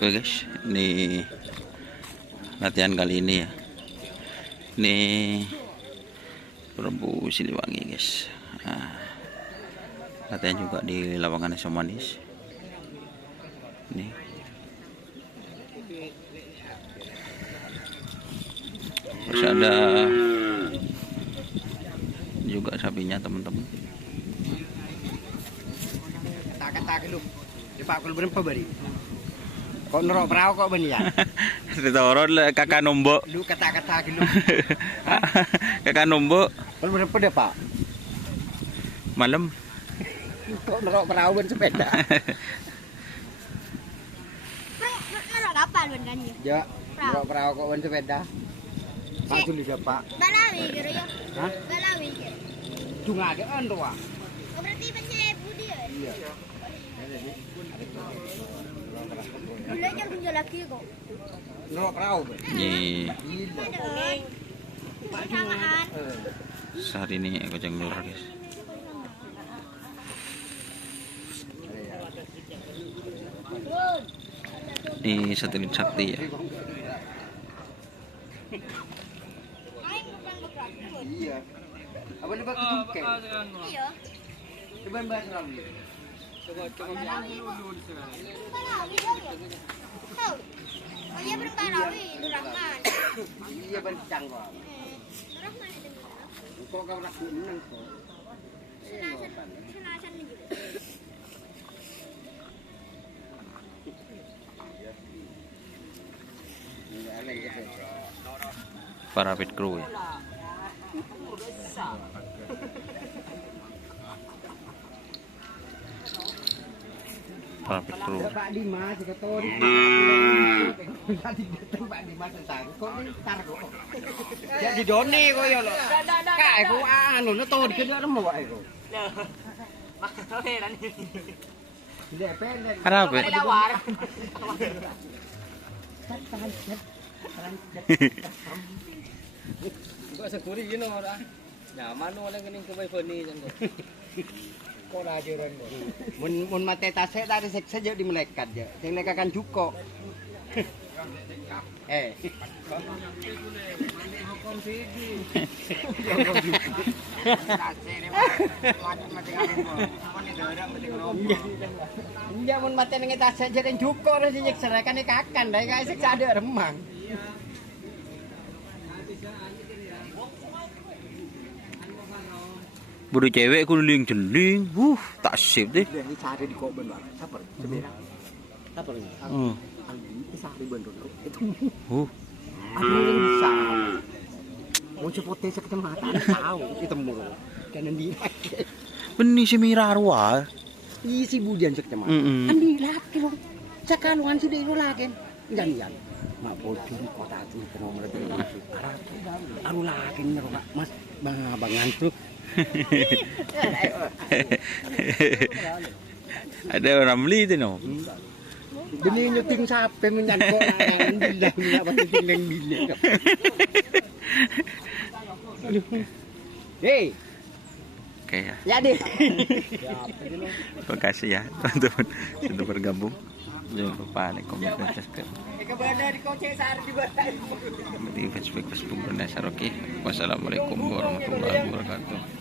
Oke guys, ini latihan kali ini ya. Ini Perempu Siliwangi guys. Nah, latihan juga di lapangan Somanis. Ini terus ada juga sapinya teman-teman. Kata-kata lu, di pakul berapa bari? Kok nerok perahu kok bani ya? Ritoron kakak nombok. Lu kata-kata lu. Kakak nombok. Kalau berapa deh pak? Malam. Kok nerok perahu ban sepeda? Nerok kapal ban kan ya? Ya, nerok perahu kok ban sepeda. Pak dulu ya pak. Balawi kira ya? Hah? Balawi kira. Cuma ada anu pak. Oh, berarti pencet budi ya? Iya. Belajar kunjung lagi kok. Nerok perahu. Ini Persamaan. saat ini kucing ular guys. Ini satelit sakti ya. Iya. Apa nih pak ketuke? Iya. Coba bahas lagi. Balawi kok. Tahu? Oh iya berbalawi, Nurrahman. Iya ban canggung. Nurrahman itu. Kok kau nak menang kok? Senasan juga. Para pit crew ya. Para pit crew. Pak Dimas ketori. Tadi datang Pak Dimas entar. Kok ini entar kok. Ya di done kok ya lho. Kak aku anu no to dikene remo wae kok. Lho. Pendek. Kenapa? Kok seguri gini ora. Nyaman oleh kening ke Bani jan kok. Kok ra jeren kok. Mun mate tasek tadi saja di melekat ya. Sing lekakan juko. Iya mun mate ning tasek jadi juko ora sing serekan kakan dai kae sik ada remang. Bodoh cewek kuning jeling, tak sip deh. Ini cari di kok benar. Sabar, sebenarnya. Sabar ini. Ini sehari bener. Itu. Aku yang bisa. Mau cepote sekecamatan tahu itu mulu. Kanan di. Benih si Mirarwa. Isi budian sekecamatan. Kan di laki loh. Sakaluan sudah itu lagi. Jangan. Mak bodoh kota itu nomor berapa? Aru lagi nih Mas. Bang ngantuk. Ada orang beli itu no. Benih nyuting sape menyangkut orang bilang nggak pasti tinggal bilang. Hei, Oke ya. ya deh. Terima kasih ya teman-teman sudah bergabung. Jangan lupa like, komen, dan subscribe di Facebook Bunda Saroki. Wassalamualaikum warahmatullahi wabarakatuh.